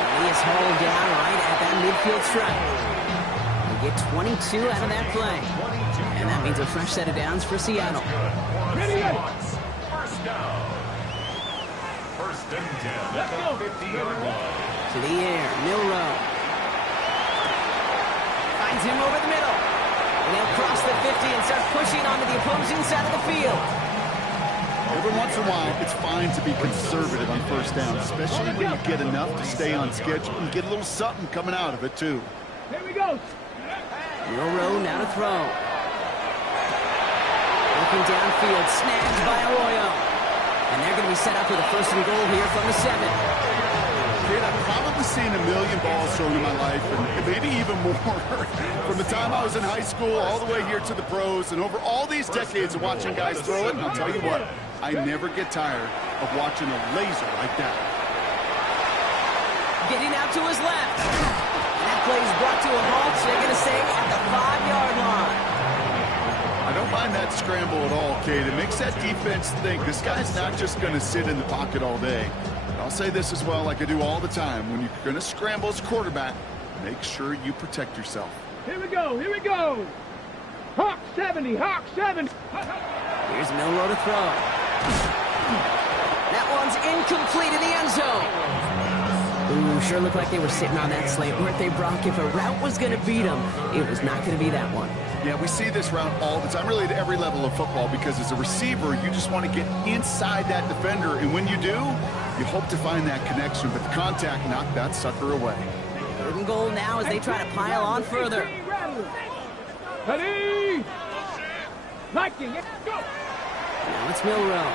And he is hauled down right at that midfield stripe. They get 22 out of that play. And that means a fresh set of downs for Seattle. Ready. First down. First and 10 at the 50-yard line. To the air, Milrow. Finds him over the middle. And he'll cross the 50 and start pushing onto the opposing side of the field. Every once in a while, it's fine to be conservative on first down, especially when you get enough to stay on schedule and get a little something coming out of it, too. Here we go. Milrow now to throw. Looking downfield, snagged by Arroyo. And they're going to be set up with a first and goal here from the 7. Kid, I've probably seen a million balls thrown in my life, and maybe even more. From the time I was in high school all the way here to the pros, and over all these decades of watching guys throw it, and I'll tell you what, I never get tired of watching a laser like that. Getting out to his left. And that play is brought to a halt, so they're going to say at the 5-yard line. I don't mind that scramble at all, Kate. It makes that defense think this guy's not just going to sit in the pocket all day. But I'll say this as well, like I do all the time. When you're going to scramble as quarterback, make sure you protect yourself. Here we go. Here we go. Hawk 70. Hawk 70. Here's Milrow to throw. That one's incomplete in the end zone. Ooh, sure looked like they were sitting on that slate, weren't they, Brock? If a route was going to beat them, it was not going to be that one. Yeah, we see this route all the time, really at every level of football, because as a receiver, you just want to get inside that defender, and when you do, you hope to find that connection, but the contact knocked that sucker away. Third and goal now as they try to pile on further. Ready. Liking it. Go. Now it's Milrow.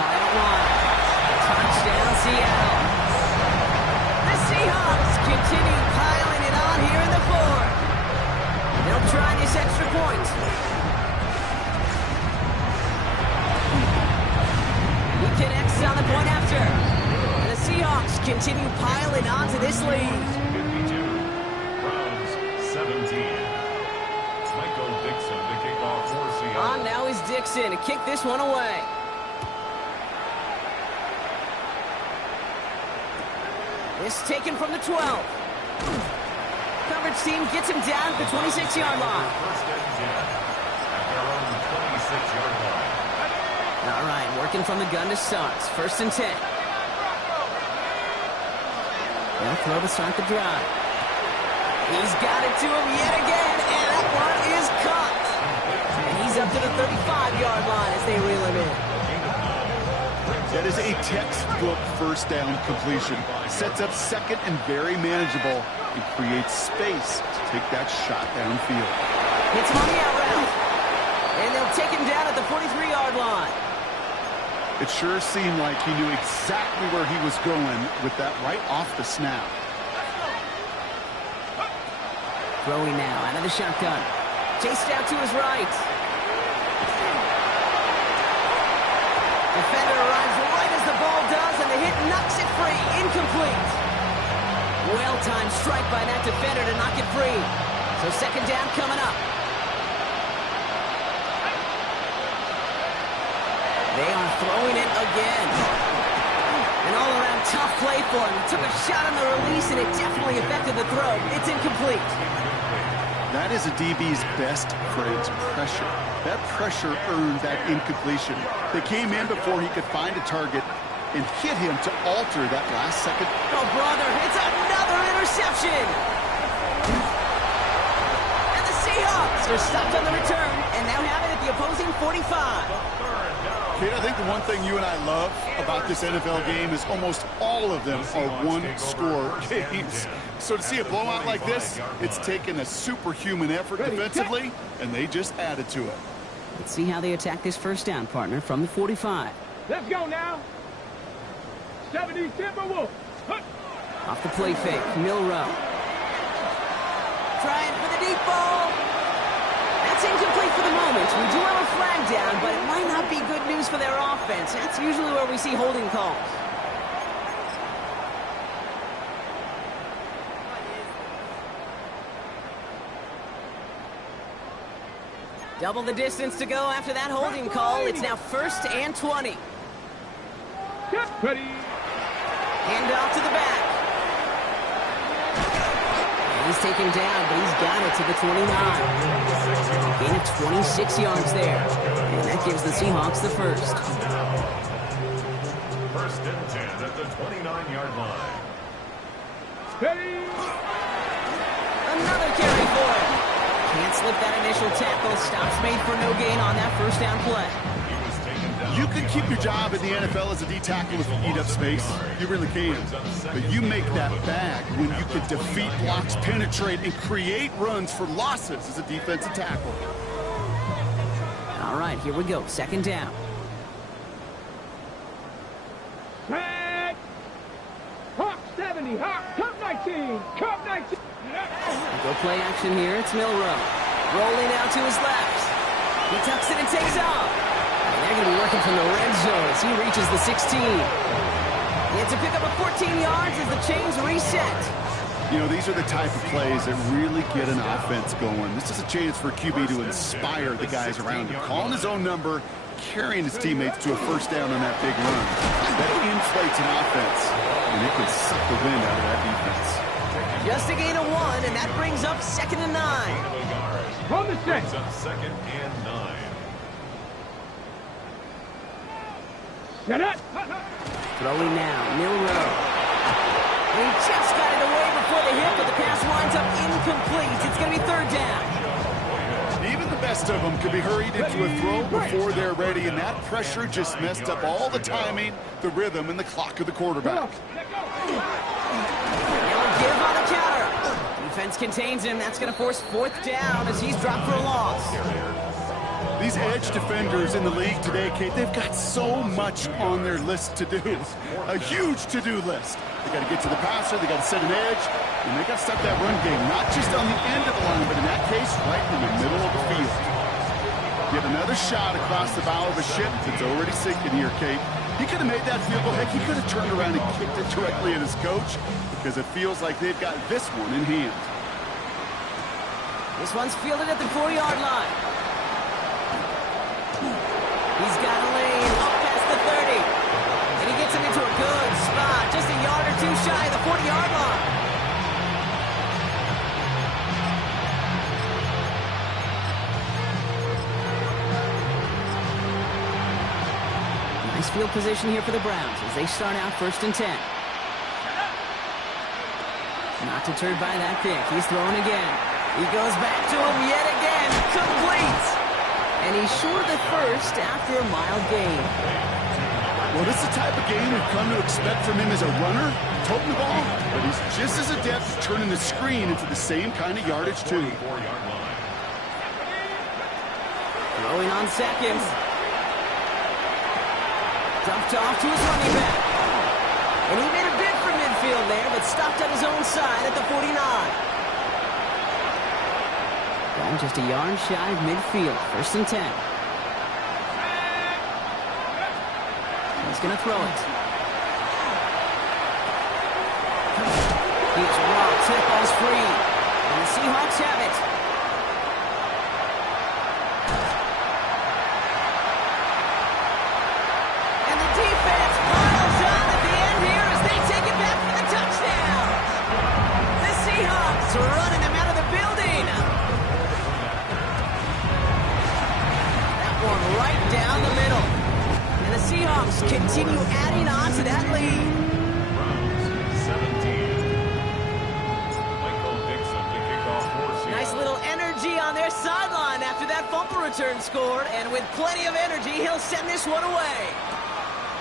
Pile on. Touchdown, Seattle. The Seahawks continue piling it on here in the 4th. They'll try this extra point. He connects on the point after. And the Seahawks continue piling on to this lead. 52. Browns 17. Michael Dixon to kick off for Seattle. On now is Dixon to kick this one away. This taken from the 12. Coverage team gets him down at the 26-yard line. First and 10 at their own 26-yard line. All right, working from the gun to start. First and 10. They'll throw to start the drive. He's got it to him yet again, and that one is caught. And he's up to the 35-yard line as they reel him in. That is a textbook first down completion. Sets up second and very manageable and creates space to take that shot downfield. Hits him on the out route. And they'll take him down at the 43-yard line. It sure seemed like he knew exactly where he was going with that right off the snap. Throwing now out of the shotgun. Chased out to his right. Defender arrives right as the ball does, and the hit knocks it free. Incomplete. Well-timed strike by that defender to knock it free. So second down coming up. They are throwing it again. An all-around tough play for him. He took a shot on the release, and it definitely affected the throw. It's incomplete. That is a DB's best phrase, pressure. That pressure earned that incompletion. They came in before he could find a target and hit him to alter that last second. Oh, brother, it's another interception. And the Seahawks are stopped on the return and now have it at the opposing 45. Kid, I think the one thing you and I love about this NFL game is almost all of them are one-score games. So to see a blowout like this, it's taken a superhuman effort defensively, and they just added to it. Let's see how they attack this first down, partner, from the 45. Let's go now. 70 Timberwolves. Off the play fake, Milrow. Trying for the deep ball. That's incomplete for the moment. We do have a flag down, but it might not be good news for their offense. That's usually where we see holding calls. Double the distance to go after that holding call. It's now 1st and 20. Ready. Hand off to the back. And he's taken down, but he's got it to the 29. Gain of 26 yards there. And that gives the Seahawks the first. 1st and 10 at the 29-yard line. Ready. Another carry for him. Can't slip that initial tackle. Stops made for no gain on that first down play. You can keep your job in the NFL as a D tackle if you eat up space. You really can. But you make that bag when you can defeat blocks, penetrate, and create runs for losses as a defensive tackle. All right, here we go. 2nd down. Tag. Hawk 70. Hawk. Cup 19. Cup 19. Go play action here. It's Milrow. Rolling out to his left. He tucks it and takes off. And they're going to be working from the red zone as he reaches the 16. He had to pick up a 14 yards as the chains reset. You know, these are the type of plays that really get an offense going. This is a chance for QB to inspire the guys around him. Calling his own number, carrying his teammates to a 1st down on that big run. That inflates an offense, and it can suck the wind out of that defense. Just a gain of 1, and that brings up 2nd and 9. From the set. Brings up 2nd and 9. Set up. Throwing now, Milrow. He just got it away before the hit, but the pass winds up incomplete. It's going to be 3rd down. Even the best of them could be hurried into a throw before they're ready, and that pressure just messed up all the timing, the rhythm, and the clock of the quarterback. They'll give on the counter. Defense contains him. That's going to force 4th down as he's dropped for a loss. These edge defenders in the league today, Kate, they've got so much on their list to do. A huge to-do list. They got to get to the passer, they got to set an edge, and they got to stop that run game, not just on the end of the line, but in that case, right in the middle of the field. Get another shot across the bow of a ship that's already sinking here, Kate. He could have made that field goal. Heck, he could have turned around and kicked it directly at his coach because it feels like they've got this one in hand. This one's fielded at the 4-yard line. He's got a lane up past the 30. And he gets him into a good spot, just a yard or 2 shy of the 40-yard line. Nice field position here for the Browns as they start out 1st and 10. Not deterred by that pick. He's throwing again. He goes back to him yet again. Complete. And he's short of the first after a mild gain. Well, this is the type of game we've come to expect from him as a runner, toting the ball, but he's just as adept at turning the screen into the same kind of yardage, too. Throwing on 2nd. Dumped off to his running back. And he made a bid for midfield there, but stopped at his own side at the 49. Going just a yard shy of midfield. 1st and 10. He's going to throw it. He's raw. Tip ball's free. And the Seahawks have it. And the defense piles on at the end here as they take it back for the touchdown. The Seahawks are running them out of the building. That one right down the middle. And the Seahawks continue adding on to that lead. Browns 17. Michael Dixon to kick off for Seattle. Nice little energy on their sideline after that fumble return scored. And with plenty of energy, he'll send this one away.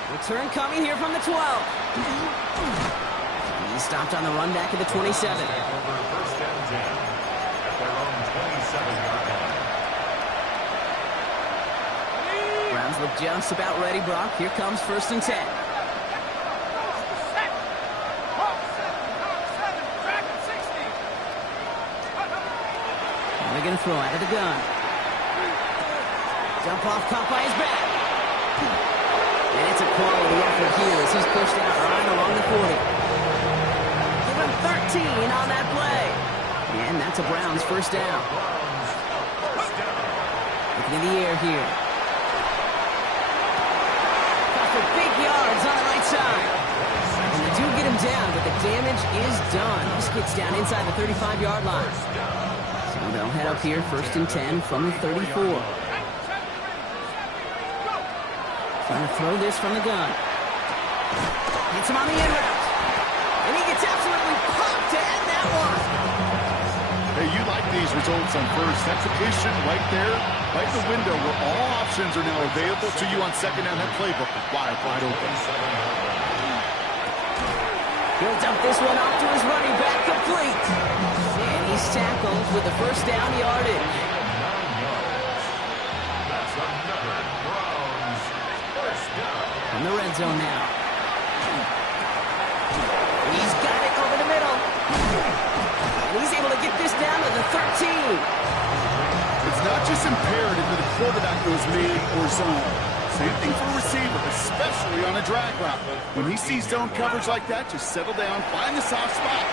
Return coming here from the 12. He stopped on the run back at the 27. Over 1st and 10 at their own 27-yard line. Browns look just about ready, Brock. Here comes 1st and 10. And they're going to throw out of the gun. Jump off, caught by his back. And it's a quality effort here as he's pushed out right along the 40. Give him 13 on that play. And that's a Browns 1st down. In the air here. Got for big yards on the right side. And they do get him down, but the damage is done. This gets down inside the 35-yard line. So they'll head up here, 1st and 10 from the 34. Trying to throw this from the gun. Hits him on the end route. And he gets absolutely popped to end that one. Hey, you like these results on first. That completion right there, right in the window where all options are now available to you on second down. That playbook is wide open. He'll dump this one off to his running back, complete. And he's tackled with the first down yardage. That's another Browns first down. In the red zone now. He's got it over the middle. And he's able to get this down to the 13. It's not just imperative that a quarterback goes mid or zone. Same thing for a receiver, especially on a drag route. When he sees zone coverage like that, just settle down, find the soft spot,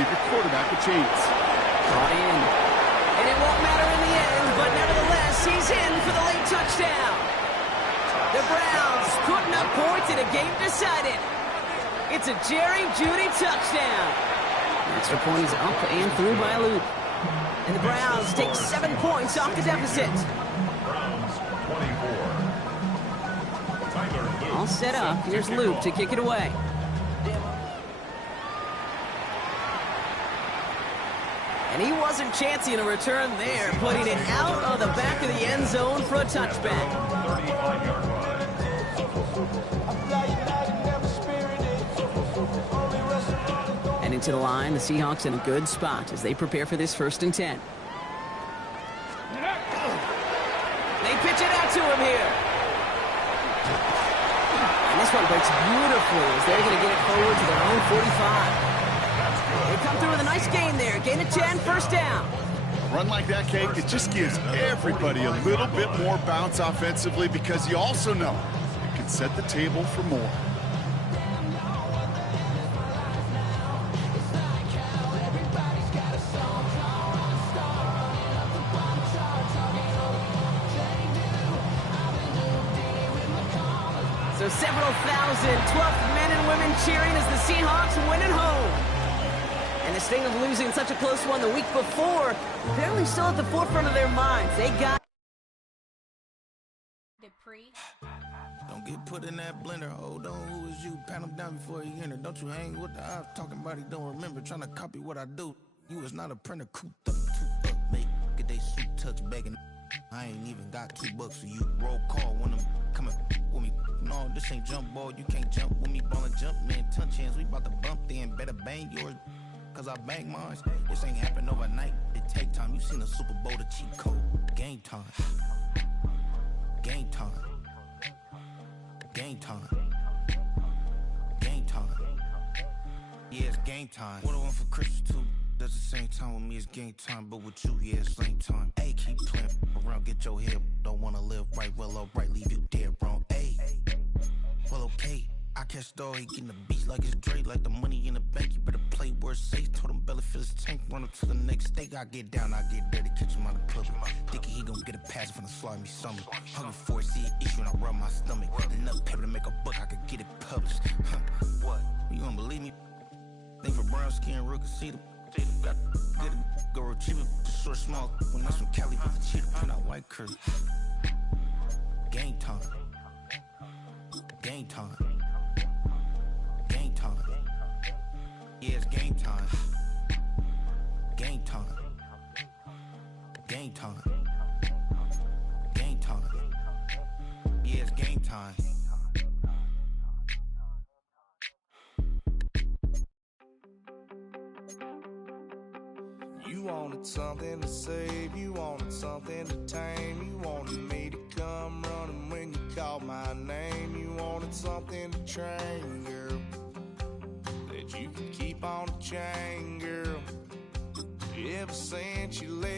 give your quarterback a chance. Brought in. And it won't matter in the end, but nevertheless, he's in for the late touchdown. The Browns putting up points in a game decided. It's a Jerry Jeudy touchdown. The extra point is up and through by a loop. And the Browns take 7 points off the deficit. Browns 24. All set up. Here's Luke to kick it away. And he wasn't chancing a return there, putting it out of the back of the end zone for a touchback. 35-yard line. And into the line, the Seahawks in a good spot as they prepare for this 1st and 10. They pitch it out to him here. And this one breaks beautifully as they're going to get it forward to their own 45. They come through with a nice gain there. Gain of 10, first down. A run like that, Cake, it just gives everybody a little bit more bounce offensively because you also know it can set the table for more. So several thousand 12th men and women cheering as the Seahawks win at home. And the sting of losing such a close one the week before, apparently still at the forefront of their minds. They got Don't get put in that blender. Hold on, who is you? Pat him down before he enter. Don't you hang with the ops talking about he don't remember. Trying to copy what I do. You is not a printer. Cooped up, make get they suit touch begging. I ain't even got $2 for you. Roll call when I'm coming with me. No, this ain't jump ball. You can't jump with me. Ballin' jump, man. Touch hands. We bout to bump then. Better bang yours. Cause I bang mine. This ain't happen overnight. It take time. You seen the Super Bowl, the cheat code. Game time. Game time. Game time. Game time. Yeah, it's game time. What I want for Christmas too. Does the same time with me, it's game time. But with you, yeah, it's same time. Hey, keep playing around, get your head. Don't wanna live right, well, alright, leave you dead wrong. Hey, well, okay. I catch the dog, he getting the beats like it's Dre, like the money in the bank. You better play where it's safe. Told him belly fill his tank, run up to the next steak. I get down, I get dirty, catch him on the public. Thinking he gon' get a pass from the slimy stomach. Hungry for it, see an issue and I rub my stomach. Enough paper to make a book, I could get it published. What? You don't believe me? Think for brown skin, real can see them. Got get it, go retrieve it, short, small. When that's from Cali, with the cheetah print out white curve. Game time. Game time. Game time. Yeah, it's game time. Game time. Game time. Game time. Yeah, it's game time. You wanted something to save, you wanted something to tame. You wanted me to come running when you called my name. You wanted something to train, girl, that you could keep on the chain, girl. Ever since you left